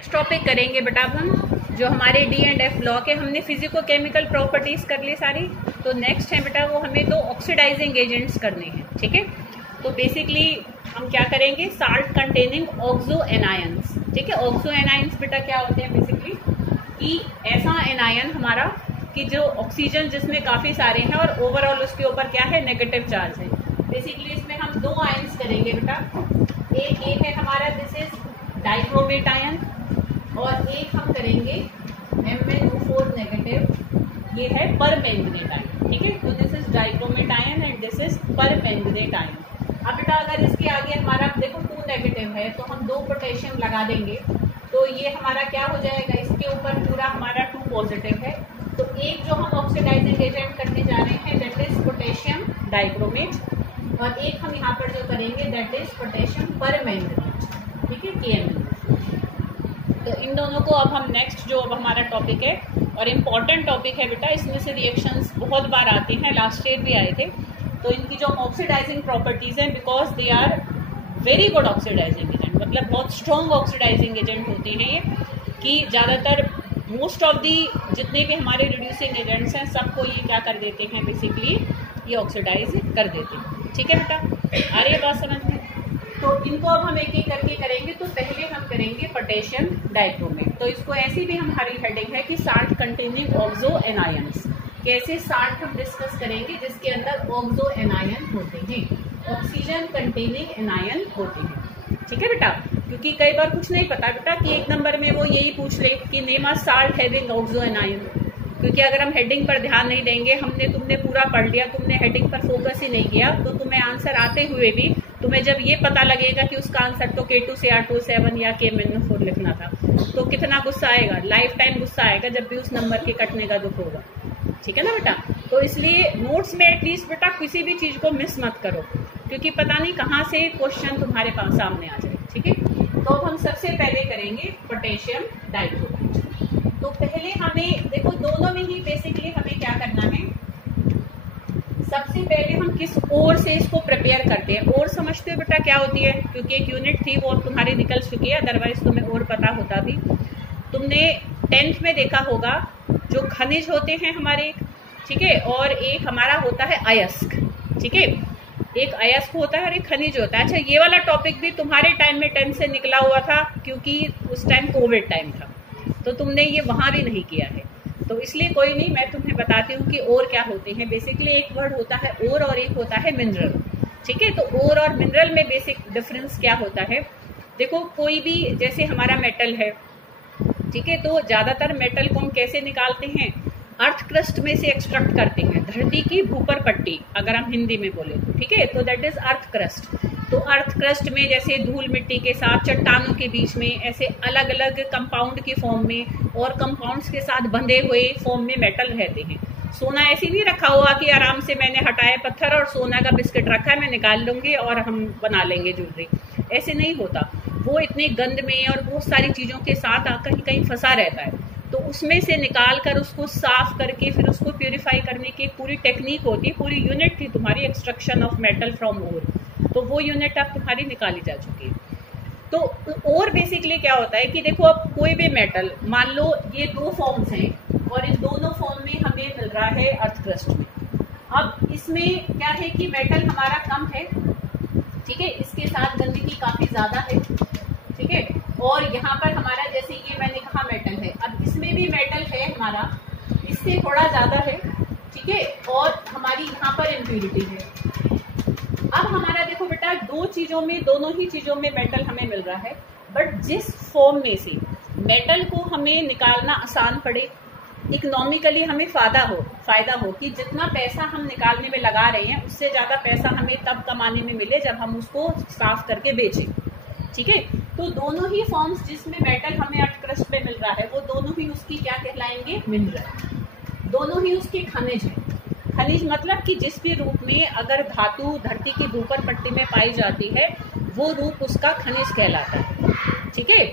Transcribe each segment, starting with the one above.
Next topic करेंगे बेटा अब हम जो हमारे D&F ब्लॉक है। हमने फिजिको केमिकल प्रॉपर्टीज कर ली सारी, तो नेक्स्ट है बेटा वो हमें दो ऑक्सीडाइजिंग एजेंट्स करने हैं। ठीक है, तो बेसिकली हम क्या करेंगे, साल्ट कंटेनिंग ऑक्सो एनायंस। ठीक है, ऑक्सो एनायंस बेटा क्या होते हैं बेसिकली कि ऐसा एनायन हमारा कि जो ऑक्सीजन जिसमें काफ़ी सारे हैं और ओवरऑल उसके ऊपर क्या है, नेगेटिव चार्ज है। बेसिकली इसमें हम दो आयंस करेंगे बेटा, एक ये है हमारा दिस इज डाइक्रोमेट आयन और एक हम करेंगे MnO4 नेगेटिव, ये है परमैंगनेट आयन। ठीक है, तो this is dichromate ion and this is permanganate ion. अब बेटा अगर इसके आगे हमारा देखो 2 नेगेटिव है तो हम 2 पोटेशियम लगा देंगे, तो ये हमारा क्या हो जाएगा, इसके ऊपर पूरा हमारा 2 पॉजिटिव है। तो एक जो हम ऑक्सीडाइजिंग एजेंट करने जा रहे हैं दैट इज पोटेशियम डाइक्रोमेट, और एक हम यहाँ पर जो करेंगे दैट इज पोटेशियम परमैंगनेट। ठीक है, KMnO। तो इन दोनों को अब हम नेक्स्ट जो अब हमारा टॉपिक है और इम्पॉर्टेंट टॉपिक है बेटा, इसमें से रिएक्शंस बहुत बार आते हैं, लास्ट ईयर भी आए थे। तो इनकी जो ऑक्सीडाइजिंग प्रॉपर्टीज़ हैं because they are very good oxidising agent, मतलब बहुत स्ट्रॉन्ग ऑक्सीडाइजिंग एजेंट होते हैं ये, कि ज़्यादातर मोस्ट ऑफ दी जितने भी हमारे रिड्यूसिंग एजेंट्स हैं सबको ये क्या कर देते हैं, बेसिकली ये ऑक्सीडाइज कर देते हैं। ठीक है बेटा, आ रही है बात समझ में? तो इनको अब हम एक एक करके करेंगे। तो पहले हम करेंगे पोटेशियम डाइक्रोमेट, तो इसको ऐसी भी हमारी हेडिंग है कि साल्ट कंटेनिंग ऑक्सो एनायंस। कैसे साल्ट हम डिस्कस करेंगे जिसके अंदर ऑक्सो एनायन होते हैं, ऑक्सीजन कंटेनिंग एनायन होते हैं। ठीक है बेटा, क्योंकि कई बार कुछ नहीं पता बेटा कि एक नंबर में वो यही पूछ ले कि नेम अ साल्ट हैविंग ऑक्सो एनायन, क्योंकि अगर हम हेडिंग पर ध्यान नहीं देंगे, तुमने पूरा पढ़ लिया, तुमने हेडिंग पर फोकस ही नहीं किया, तो तुम्हें आंसर आते हुए भी तुम्हें जब ये पता लगेगा कि उसका आंसर तो K2Cr27 या KMnO4 लिखना था, तो कितना गुस्सा आएगा, लाइफ टाइम गुस्सा आएगा जब भी उस नंबर के कटने का दुख होगा। ठीक है ना बेटा, तो इसलिए नोट्स में एटलीस्ट बेटा किसी भी चीज को मिस मत करो, क्योंकि पता नहीं कहाँ से क्वेश्चन तुम्हारे पास सामने आ जाए। ठीक है, तो हम सबसे पहले करेंगे पोटेशियम डाइक्रोमेट। तो पहले हमें देखो दोनों में ही बेसिकली हमें क्या करना है, सबसे पहले हम किस ओर से इसको प्रिपेयर करते हैं। ओर समझते हो बेटा क्या होती है, क्योंकि एक यूनिट थी वो तुम्हारी निकल चुकी है, अदरवाइज तुम्हें और पता होता भी। तुमने 10th में देखा होगा जो खनिज होते हैं हमारे, ठीक है, और एक हमारा होता है अयस्क। ठीक है, एक अयस्क होता है और एक खनिज होता है। अच्छा, ये वाला टॉपिक भी तुम्हारे टाइम में 10th से निकला हुआ था, क्योंकि उस टाइम कोविड टाइम था, तो तुमने ये वहां भी नहीं किया है, तो इसलिए कोई नहीं, मैं तुम्हें बताती हूँ कि और क्या होते हैं। बेसिकली एक वर्ड होता है और एक होता है मिनरल। ठीक है, तो और मिनरल में बेसिक डिफरेंस क्या होता है, देखो कोई भी जैसे हमारा मेटल है, ठीक है, तो ज्यादातर मेटल को हम कैसे निकालते हैं, अर्थ क्रस्ट में से एक्सट्रैक्ट करते हैं, धरती की भूपर पट्टी अगर हम हिंदी में बोले तो। ठीक है, तो दैट इज अर्थ क्रस्ट। तो अर्थ क्रस्ट में जैसे धूल मिट्टी के साथ चट्टानों के बीच में ऐसे अलग अलग कंपाउंड की फॉर्म में और कंपाउंड्स के साथ बंधे हुए फॉर्म में मेटल रहते हैं। सोना ऐसे नहीं रखा हुआ कि आराम से मैंने हटाए पत्थर और सोना का बिस्किट रखा है, मैं निकाल लूंगी और हम बना लेंगे ज्वेलरी, ऐसे नहीं होता। वो इतने गंद में और बहुत सारी चीज़ों के साथ कहीं कहीं फंसा रहता है, तो उसमें से निकाल कर उसको साफ करके फिर उसको प्यूरिफाई करने की एक पूरी टेक्निक होती है, पूरी यूनिट थी तुम्हारी एक्सट्रैक्शन ऑफ मेटल फ्रॉम ओर, तो वो यूनिट अब तुम्हारी निकाली जा चुकी है। तो और बेसिकली क्या होता है कि देखो अब कोई भी मेटल, मान लो ये 2 फॉर्म्स हैं और इन दोनों फॉर्म में हमें मिल रहा है अर्थ क्रस्ट में। अब इसमें क्या है कि मेटल हमारा कम है, ठीक है, इसके साथ गंदगी काफी ज्यादा है। ठीक है, और यहाँ पर हमारा जैसे ये मैंने कहा मेटल है, अब इसमें भी मेटल है हमारा, इससे थोड़ा ज्यादा है। ठीक है, और हमारी यहाँ पर इम्प्यूरिटी है। अब हमारा देखो बेटा दोनों ही चीजों में मेटल हमें मिल रहा है, बट जिस फॉर्म में से मेटल को हमें निकालना आसान पड़े, इकोनॉमिकली हमें फायदा हो कि जितना पैसा हम निकालने में लगा रहे हैं उससे ज्यादा पैसा हमें तब कमाने में मिले जब हम उसको साफ करके बेचें। ठीक है, तो दोनों ही फॉर्म्स जिसमें मेटल हमें अर्थ क्रस्ट में मिल रहा है वो दोनों ही उसकी क्या कहलाएंगे, मिनरल, दोनों ही उसके खनिज हैं। खनिज मतलब कि जिस भी रूप में अगर धातु धरती की भूपर पट्टी में पाई जाती है वो रूप उसका खनिज कहलाता है। ठीक है,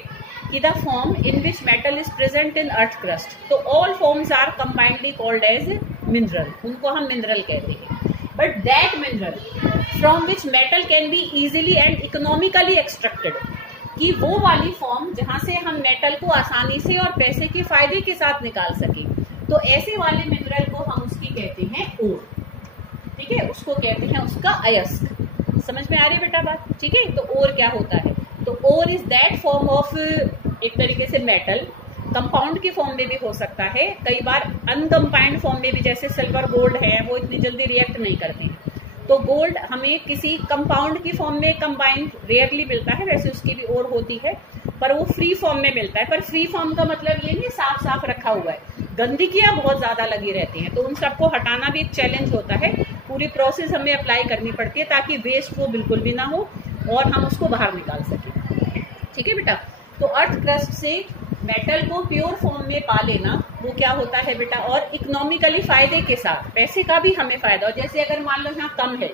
कि the form in which metal is present in earth crust, तो all forms are combinedly called as mineral, उनको हम मिनरल कहते हैं। But that mineral from which metal can be easily and economically extracted, कि वो वाली फॉर्म जहां से हम मेटल को को आसानी से और पैसे के फायदे के साथ निकाल सके। तो ऐसे वाले मिनरल को हम उसकी कहते हैं ओर, ठीक है, उसको कहते हैं उसका अयस्क। समझ में आ रही है बेटा बात, ठीक है। तो ओर क्या होता है, तो ore is that form of एक तरीके से मेटल, कंपाउंड की फॉर्म में भी हो सकता है, कई बार अनकम्बाइंड फॉर्म में भी, जैसे सिल्वर गोल्ड है वो इतनी जल्दी रिएक्ट नहीं करते हैं। तो गोल्ड हमें किसी कंपाउंड की फॉर्म में कंबाइंड रेयरली मिलता है, वैसे उसकी भी ओर होती है, पर वो फ्री फॉर्म में मिलता है। पर फ्री फॉर्म का मतलब ये नहीं साफ साफ रखा हुआ है, गंदगियां बहुत ज्यादा लगी रहती हैं, तो उन सबको हटाना भी एक चैलेंज होता है। पूरी प्रोसेस हमें अप्लाई करनी पड़ती है ताकि वेस्ट वो बिल्कुल भी ना हो और हम उसको बाहर निकाल सकें, ठीक है बेटा। तो अर्थ क्रस्ट से मेटल को प्योर फॉर्म में पा लेना वो क्या होता है बेटा, और इकोनॉमिकली फायदे के साथ, पैसे का भी हमें फायदा। और जैसे अगर मान लो यहाँ कम है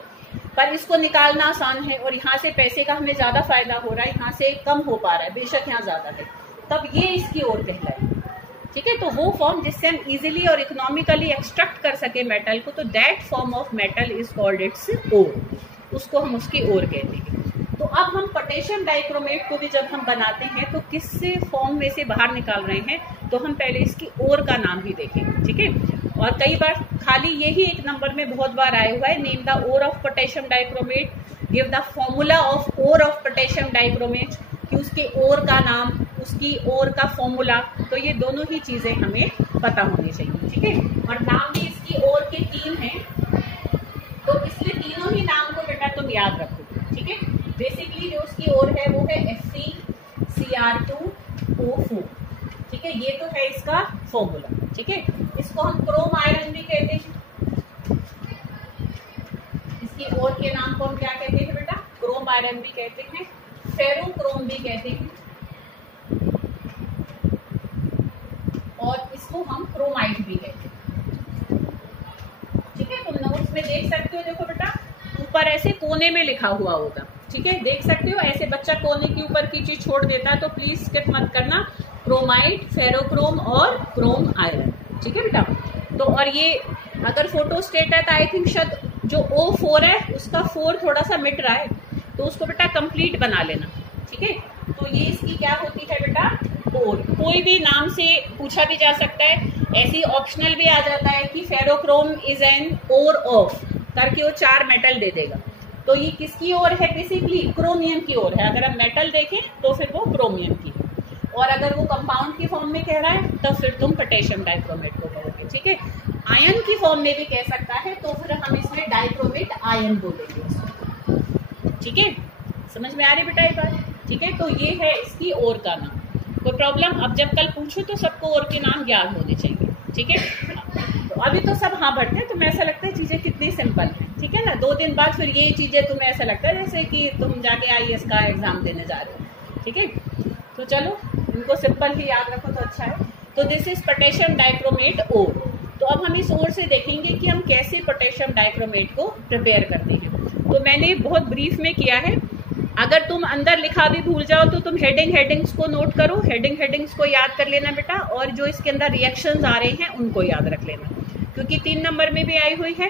पर इसको निकालना आसान है और यहाँ से पैसे का हमें ज्यादा फायदा हो रहा है, यहाँ से कम हो पा रहा है, बेशक यहाँ ज्यादा है, तब ये इसकी ओर कहलाए, ठीक है। तो वो फॉर्म जिससे हम इजीली और इकोनॉमिकली एक्सट्रैक्ट कर सके मेटल को, तो that form of metal is called its ore, उसको हम उसकी ओर कहते हैं। तो अब हम पोटेशियम डाइक्रोमेट को भी जब हम बनाते हैं तो किस फॉर्म में से बाहर निकाल रहे हैं, तो हम पहले इसकी ओर का नाम भी देखेंगे, ठीक है। और कई बार खाली यही एक नंबर में बहुत बार आया हुआ है, name the ore of potassium dichromate, give the formula of ore of potassium dichromate, कि उसके ओर का नाम, उसकी ओर का फॉर्मूला, तो ये दोनों ही चीजें हमें पता होनी चाहिए, ठीक है। और नाम भी इसकी ओर के 3 हैं, तो इसलिए तीनों ही नाम को बेटा तुम याद रखो, ठीक है। बेसिकली जो उसकी ओर है वो है Fe(Cr2O4), ठीक है, ये तो है इसका फॉर्मूला, ठीक है। इसको हम क्रोम आयरन भी कहते हैं, इसकी ओर के नाम को हम क्या कहते हैं बेटा, क्रोम आयरन भी कहते हैं, फेरोक्रोम भी कहते हैं, और इसको हम क्रोमाइट भी कहते हैं, ठीक है। तुम नोट्स में देख सकते हो, देखो बेटा ऊपर ऐसे कोने में लिखा हुआ होगा, ठीक है, देख सकते हो। ऐसे बच्चा कोने के ऊपर की चीज छोड़ देता है, तो प्लीज स्किप मत करना, क्रोमाइट, फेरोक्रोम और क्रोम आयरन, ठीक है बेटा। तो और ये अगर फोटोस्टेट है तो आई थिंक शायद जो O4 है उसका 4 थोड़ा सा मिट रहा है, तो उसको बेटा कंप्लीट बना लेना, ठीक है। तो ये इसकी क्या होती है बेटा, ओर। कोई भी नाम से पूछा भी जा सकता है, ऐसी ऑप्शनल भी आ जाता है कि ferrochrome is an ore of करके वो 4 मेटल दे देगा, तो ये किसकी ओर है, बेसिकली क्रोमियम की ओर है। अगर हम मेटल देखें तो फिर वो क्रोमियम की है, और अगर वो कंपाउंड की फॉर्म में कह रहा है तो फिर तुम पोटेशियम डाइक्रोमेट को कहोगे, ठीक है। आयन की फॉर्म में भी कह सकता है, तो फिर हम इसमें डाइक्रोमेट आयन बोलेंगे, ठीक है। समझ में आ रही बेटा ये बात, ठीक है। तो ये है इसकी ओर का नाम। कोई प्रॉब्लम, अब जब कल पूछो तो सबको ओर के नाम याद होने चाहिए, ठीक है। तो अभी तो सब हाँ भरते हैं, तुम्हें ऐसा लगता है चीजें कितनी सिंपल है, ठीक है ना। 2 दिन बाद फिर ये चीजें तुम्हें ऐसा लगता है जैसे कि तुम जाके IAS का एग्जाम देने जा रहे हो, ठीक है। तो चलो इनको सिंपल ही याद रखो तो अच्छा है। तो दिस इज पोटेशियम डाइक्रोमेट ओर। तो अब हम इस ओर से देखेंगे कि हम कैसे पोटेशियम डाइक्रोमेट को प्रिपेयर करते हैं। तो मैंने बहुत ब्रीफ में किया है, अगर तुम अंदर लिखा भी भूल जाओ तो तुम हेडिंग्स को नोट करो, हेडिंग्स को याद कर लेना बेटा, और जो इसके अंदर रिएक्शंस आ रहे हैं उनको याद रख लेना, क्योंकि 3 नंबर में भी आई हुई है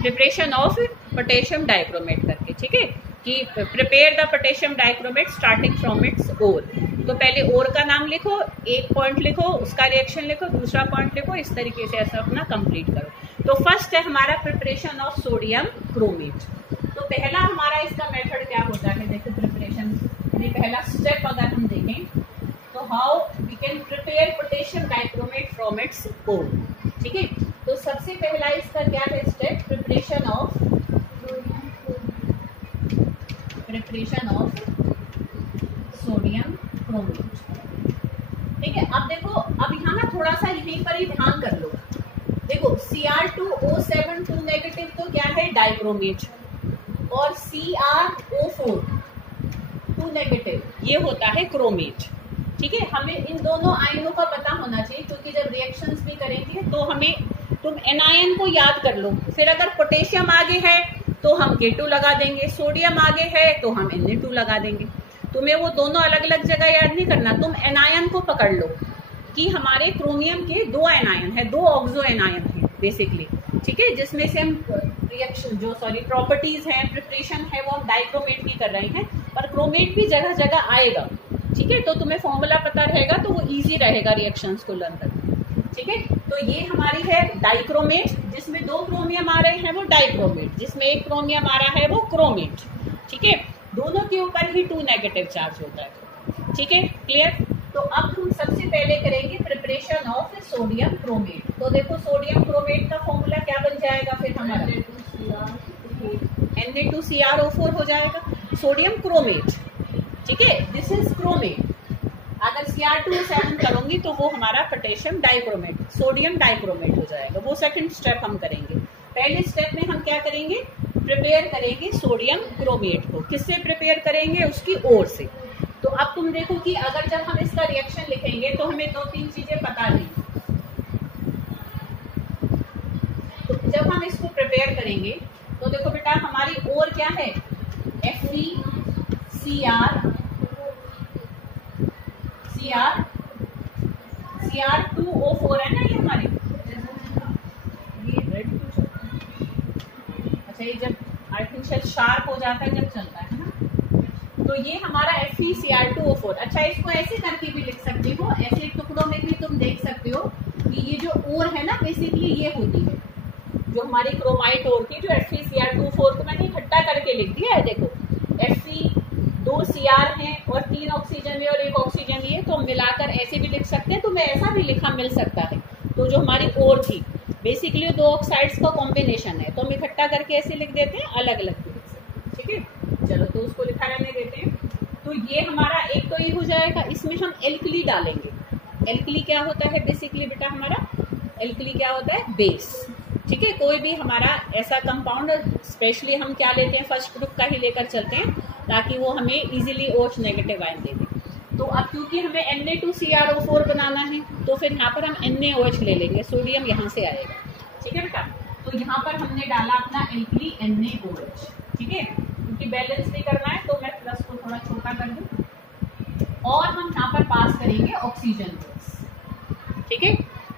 प्रिपरेशन ऑफ पोटेशियम डाइक्रोमेट करके, ठीक है, कि prepare the potassium dichromate starting from its ore. तो पहले ओर का नाम लिखो, एक पॉइंट लिखो, उसका रिएक्शन लिखो, दूसरा पॉइंट लिखो, इस तरीके से ऐसा अपना कंप्लीट करो। तो फर्स्ट है हमारा प्रिपरेशन ऑफ सोडियम क्रोमेट। तो पहला हमारा इसका मेथड क्या होता है, देखो प्रिपरेशन में पहला स्टेप अगर हम देखें तो how we can prepare potassium dichromate from its ore, ठीक है। तो सबसे पहला इसका क्या है step, preparation of sodium chromate, ठीक है। अब देखो, अब यहाँ ना थोड़ा सा यहीं पर ही ध्यान कर लो, देखो Cr2O7 2 नेगेटिव तो क्या है डाइक्रोमेट, और Cr(O4) 2 नेगेटिव ये होता है क्रोमेट, ठीक है। हमें इन दोनों आयनों का पता होना चाहिए, क्योंकि जब रिएक्शंस भी करेंगे तो हमें, तुम एनायन को याद कर लो, फिर अगर पोटेशियम आगे है तो हम K2 लगा देंगे, सोडियम आगे है तो हम Na2 लगा देंगे। तुम्हें वो दोनों अलग अलग जगह याद नहीं करना, तुम एनायन को पकड़ लो कि हमारे क्रोमियम के 2 एनायन है, 2 ऑक्सो एनायन है बेसिकली, ठीक है, जिसमें से हम रिएक्शन प्रॉपर्टीज हैं, प्रिपरेशन है, वो हम डाइक्रोमेट भी कर रहे हैं, पर क्रोमेट भी जगह जगह आएगा, ठीक है, तो तुम्हें फॉर्मूला पता रहेगा तो वो इजी रहेगा रिएक्शंस को लर्न करना। ठीक है, तो ये हमारी है डाइक्रोमेट, जिसमें 2 क्रोमियम आ रहे हैं वो डाइक्रोमेट, जिसमें 1 क्रोमियम आ रहा है वो क्रोमेट। ठीक है, दोनों के ऊपर ही 2 नेगेटिव चार्ज होता है। ठीक है, क्लियर। तो अब हम सबसे पहले करेंगे प्रिपरेशन ऑफ सोडियम क्रोमेट। तो देखो सोडियम क्रोमेट का फॉर्मूला क्या बन जाएगा फिर हमारा, Na2CrO4 हो जाएगा, सोडियम क्रोमेट। ठीक है, दिस इज क्रोमेट। अगर Cr2O7 करूंगी तो वो हमारा पोटेशियम डाइक्रोमेट, सोडियम डाइक्रोमेट हो जाएगा। वो सेकंड स्टेप हम करेंगे। पहले स्टेप में हम क्या करेंगे, प्रिपेयर करेंगे सोडियम क्रोमेट को। किससे प्रिपेयर करेंगे, उसकी ओर से। तो अब तुम देखो कि अगर जब हम इसका रिएक्शन लिखेंगे तो हमें 2-3 चीजें पता नहीं। तो जब हम इसको प्रिपेयर करेंगे तो देखो बेटा हमारी ओर क्या है, Cr2O4 है ना ये हमारी। ये रेड अच्छा, ये जब आई थिंक शायद शार्प हो जाता है जब चलता है ना, तो ये हमारा FeCr2O4। अच्छा, इसको ऐसे करके भी लिख सकते हो, ऐसे टुकड़ों में भी तुम देख सकते हो कि ये जो ओर है ना बेसिकली ये होती है जो हमारी क्रोमाइट ओर की, जो FeCr2O4 को मैंने इकट्ठा करके लिख दिया है। देखो Fe 2 Cr है और 3 ऑक्सीजन है और 1 ऑक्सीजन है, तो मिलाकर ऐसे भी लिख सकते हैं। तो मैं ऐसा भी लिखा मिल सकता है। तो जो हमारी ओर थी बेसिकली 2 ऑक्साइड्स का कॉम्बिनेशन है, तो हम इकट्ठा करके ऐसे लिख देते हैं, अलग अलग भी लिख सकते हैं। ठीक है, चलो तो उसको लिखा रहने देते हैं। तो ये हमारा एक तो ये हो जाएगा। इसमें हम एल्कली डालेंगे। एल्कली क्या होता है बेसिकली बेटा, हमारा एल्कली क्या होता है, बेस। ठीक है, कोई भी हमारा ऐसा कंपाउंड स्पेशली हम क्या लेते हैं, फर्स्ट ग्रुप का ही लेकर चलते हैं ताकि वो हमें इजीली OH नेगेटिव आयन दे दे। तो अब क्योंकि हमें Na2CrO4 बनाना है तो फिर यहाँ पर हम NaOH ले लेंगे, सोडियम यहाँ से आएगा। ठीक है बेटा, तो यहाँ पर हमने डाला अपना एल्कली NaOH। ठीक है, क्योंकि बैलेंस भी करना है तो मैं प्लस को थोड़ा छोटा कर दूँ और हम यहाँ पर पास करेंगे ऑक्सीजन गैस। ठीक है,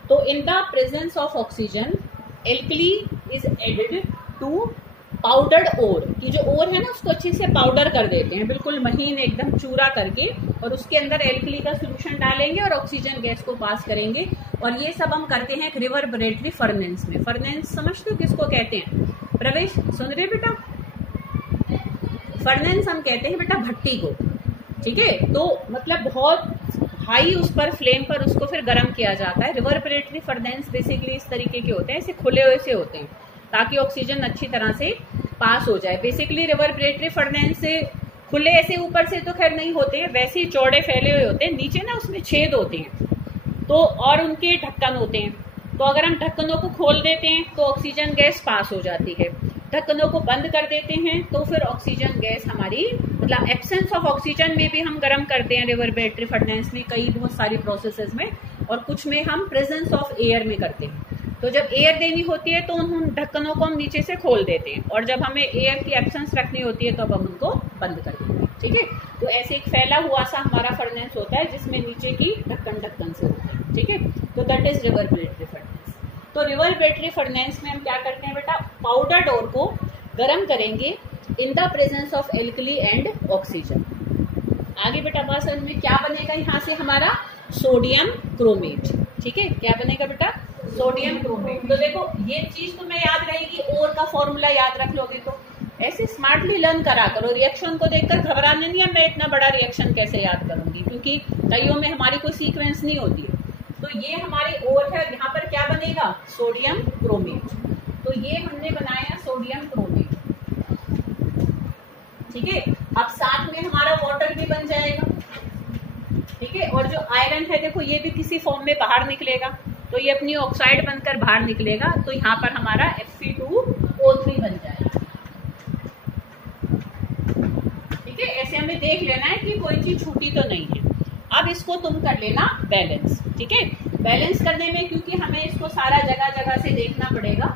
तो in the presence of oxygen alkali is added to powdered ore, की जो ओर है ना उसको अच्छे से पाउडर कर देते हैं, बिल्कुल महीन एकदम चूरा करके, और उसके अंदर एल्कली का सोल्यूशन डालेंगे और ऑक्सीजन गैस को पास करेंगे। और ये सब हम करते हैं रिवर्बरेटरी फर्नेंस में। फर्नेंस समझते हो किसको कहते हैं, प्रवेश सुन रहे बेटा, फर्नेंस हम कहते हैं बेटा भट्टी को। ठीक है, तो मतलब बहुत हाई उस पर फ्लेम पर उसको फिर गर्म किया जाता है। रिवर्बरेटरी फर्नेंस बेसिकली इस तरीके के होते हैं, ऐसे खुले हुए से होते हैं ताकि ऑक्सीजन अच्छी तरह से पास हो जाए। बेसिकली रिवर्बरेटरी फर्नेंस से खुले ऐसे ऊपर से तो खैर नहीं होते हैं, वैसे ही चौड़े फैले हुए होते हैं, नीचे ना उसमें छेद होते हैं तो, और उनके ढक्कन होते हैं। तो अगर हम ढक्कनों को खोल देते हैं तो ऑक्सीजन गैस पास हो जाती है, ढक्कनों को बंद कर देते हैं तो फिर ऑक्सीजन गैस हमारी, मतलब एब्सेंस ऑफ ऑक्सीजन में भी हम गर्म करते हैं रिवर्बरेटरी फर्नेंस में, कई बहुत सारी प्रोसेसेस में, और कुछ में हम प्रेजेंस ऑफ एयर में करते हैं। तो जब एयर देनी होती है तो उन ढक्कनों को हम नीचे से खोल देते हैं, और जब हमें एयर की एब्सेंस रखनी होती है तो अब हम उनको बंद कर देते हैं। ठीक है, तो ऐसे एक फैला हुआ सा हमारा फर्नेंस होता है जिसमें नीचे की ढक्कन से होते हैं। ठीक है, तो दैट इज रिवर्बरेटरी फर्नेंस। तो रिवर्बरेटरी फर्नेंस में हम क्या करते हैं बेटा, पाउडर्ड ओर को गर्म करेंगे इन the presence of alkali and oxygen. आगे बेटा बात समझ में, क्या बनेगा यहाँ से हमारा सोडियम क्रोमेट। ठीक है, क्या बनेगा बेटा, सोडियम क्रोमेट। तो देखो ये चीज तुम्हें याद रहेगी, ओर का फॉर्मूला याद रख लोगे तो ऐसे स्मार्टली लर्न करा करो। रिएक्शन को देखकर घबराना नहीं है, मैं इतना बड़ा रिएक्शन कैसे याद करूंगी, क्योंकि कईयों में हमारी कोई सीक्वेंस नहीं होती है। तो ये हमारी ओर है, यहाँ पर क्या बनेगा, सोडियम क्रोमेट। तो ये हमने बनाया सोडियम क्रोमेट। ठीक है, अब साथ में हमारा वाटर भी बन जाएगा। ठीक है, और जो आयरन है देखो ये भी किसी फॉर्म में बाहर निकलेगा, तो ये अपनी ऑक्साइड बनकर बाहर निकलेगा, तो यहाँ पर हमारा Fe2O3 बन जाएगा। ठीक है, ऐसे हमें देख लेना है कि कोई चीज छूटी तो नहीं है। अब इसको तुम कर लेना बैलेंस। ठीक है, बैलेंस करने में क्योंकि हमें इसको सारा जगह जगह से देखना पड़ेगा।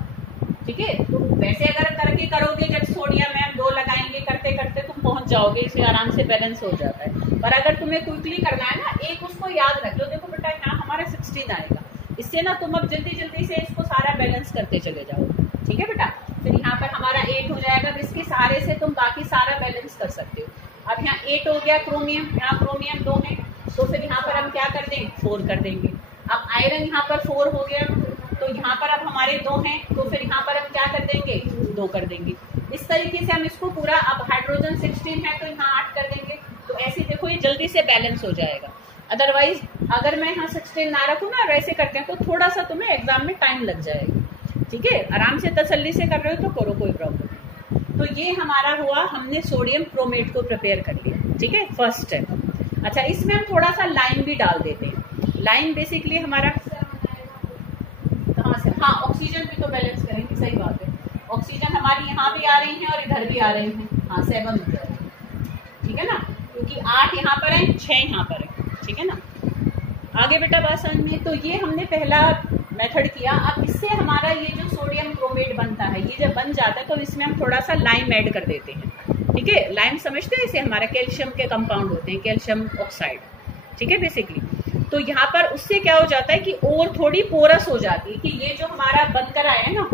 ठीक है, तो वैसे अगर करके करोगे, जब सोडियम में 2 लगाएंगे करते करते तुम पहुंच जाओगे, इसे आराम से बैलेंस हो जाता है। पर अगर तुम्हें क्विकली करना है ना, एक उसको याद रख लो, देखो बेटा यहाँ हमारा 16 आएगा, इससे ना तुम अब जल्दी जल्दी से इसको सारा बैलेंस करते चले जाओ। ठीक है बेटा, फिर यहाँ पर हमारा 8 हो जाएगा, इसके सहारे से तुम बाकी सारा बैलेंस कर सकते हो। अब यहाँ 8 हो गया क्रोमियम, यहाँ क्रोमियम 2 है, तो फिर यहाँ पर हम क्या कर देंगे 4 कर देंगे। अब आयरन यहाँ पर 4 हो गया, तो यहाँ पर अब हमारे 2 हैं, तो फिर यहाँ पर हम क्या कर देंगे 2 कर देंगे। इस तरीके से हम इसको पूरा, अब हाइड्रोजन 16 है तो यहाँ 8 कर देंगे। तो ऐसे देखो ये जल्दी से बैलेंस हो जाएगा। अदरवाइज अगर मैं यहाँ 16 ना रखूँ ना और ऐसे करते हैं तो थोड़ा सा तुम्हें एग्जाम में टाइम लग जाएगा। ठीक है, आराम से तसल्ली से कर रहे हो तो करो, कोई प्रॉब्लम नहीं। तो ये हमारा हुआ, हमने सोडियम क्रोमेट को प्रिपेयर कर लिया। ठीक है, फर्स्ट स्टेप। अच्छा, इसमें हम थोड़ा सा लाइम भी डाल देते हैं। लाइम बेसिकली हमारा कहाँ से, हाँ ऑक्सीजन भी तो बैलेंस करेंगे, सही बात है। ऑक्सीजन हमारी यहाँ भी आ रही है और इधर भी आ रही है, हाँ 7 ठीक है ना, क्योंकि 8 यहाँ पर है, 6 यहाँ पर है। ठीक है ना, आगे बेटा बात समझ में। तो ये हमने पहला मेथड किया। अब इससे हमारा ये जो सोडियम क्रोमेट बनता है, ये जब बन जाता है तो इसमें हम थोड़ा सा लाइम ऐड कर देते हैं। ठीक है, लाइम समझते हैं, इसे हमारा कैल्शियम के कंपाउंड होते हैं, कैल्शियम ऑक्साइड। ठीक है, बेसिकली तो यहाँ पर उससे क्या हो जाता है कि और थोड़ी पोरस हो जाती है, कि ये जो हमारा बनकर आया है ना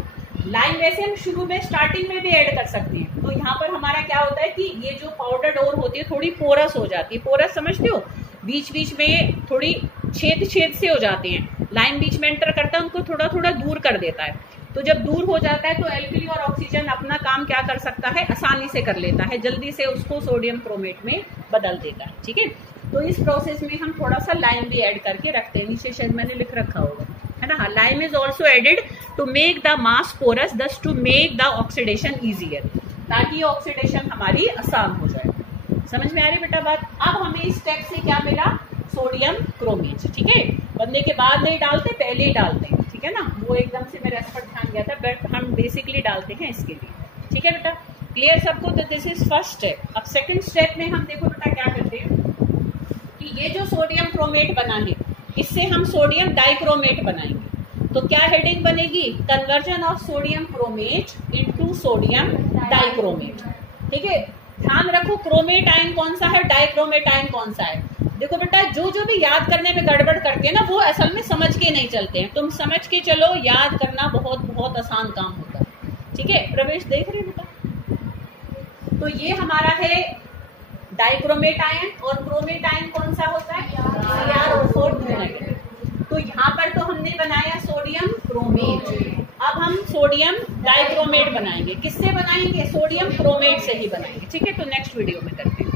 लाइम, वैसे हम शुरू में स्टार्टिंग में भी ऐड कर सकते हैं। तो यहाँ पर हमारा क्या होता है कि ये जो पाउडर डोर होती है थोड़ी पोरस हो जाती है। पोरस समझते हो, बीच बीच में थोड़ी छेद से हो जाते हैं, लाइम बीच में एंटर करता है, उनको थोड़ा थोड़ा दूर कर देता है। तो जब दूर हो जाता है तो एल्कली और ऑक्सीजन अपना काम क्या कर सकता है, आसानी से कर लेता है, जल्दी से उसको सोडियम क्रोमेट में बदल देता है। ठीक है, तो इस प्रोसेस में हम थोड़ा सा लाइम भी ऐड करके रखते हैं, नीचे शायद मैंने लिख रखा होगा, है ना। Lime is also added to make the mass porous, thus to make the oxidation easier, ताकि ऑक्सीडेशन हमारी आसान हो जाए। समझ में आ रही बेटा बात। अब हमें इस स्टेप से क्या मिला, सोडियम क्रोमेट। ठीक है, बनने के बाद नहीं डालते, पहले ही डालते हैं। ठीक है ना, वो एकदम से मेरे इस पर ध्यान गया था, बट हम बेसिकली डालते हैं इसके लिए। ठीक है बेटा, क्लियर सबको। तो दिस इज फर्स्ट स्टेप। अब सेकंड स्टेप में हम देखो बेटा क्या करते हैं कि ये जो सोडियम क्रोमेट बना है, इससे हम सोडियम डाइक्रोमेट बनाएंगे। तो क्या हेडिंग बनेगी, conversion of sodium chromate into sodium dichromate. ठीक है, ध्यान रखो क्रोमेट आयन कौन सा है, डाइक्रोमेट आयन कौन सा है। देखो बेटा, जो भी याद करने में गड़बड़ करते हैं ना, वो असल में समझ के नहीं चलते हैं। तुम समझ के चलो, याद करना बहुत बहुत आसान काम होता है। ठीक है, प्रवेश देख रहे बेटा। तो ये हमारा है डाइक्रोमेट आयन, और क्रोमेट आयन कौन सा होता है, CrO4। तो यहाँ पर तो हमने बनाया सोडियम क्रोमेट, अब हम सोडियम डाइक्रोमेट बनाएंगे। किससे बनाएंगे, सोडियम क्रोमेट से ही बनाएंगे। ठीक है, तो नेक्स्ट वीडियो में करते हैं।